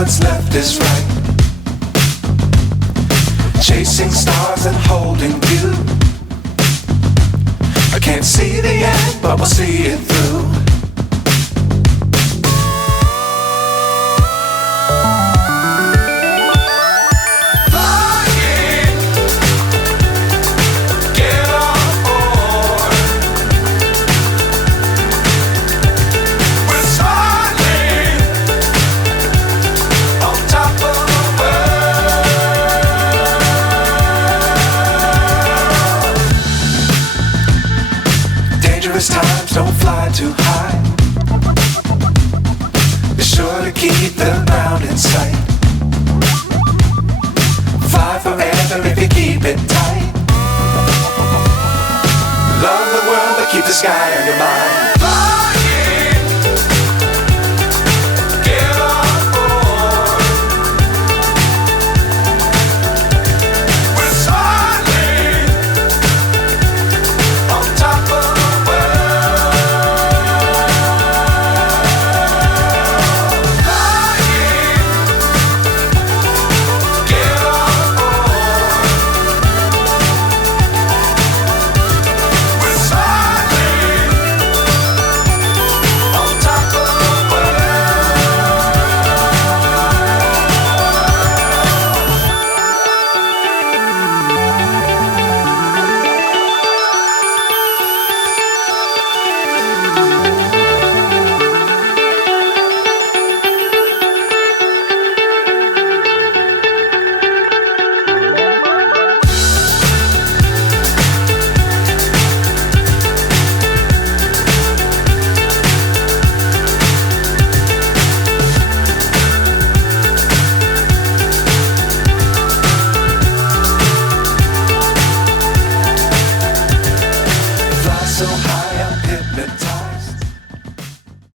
what's left is right. Chasing stars and holding you. I can't see the end, but we'll see it through. Times don't fly too high. Be sure to keep the ground in sight. Fly forever if you keep it tight. Love the world but keep the sky on your mind.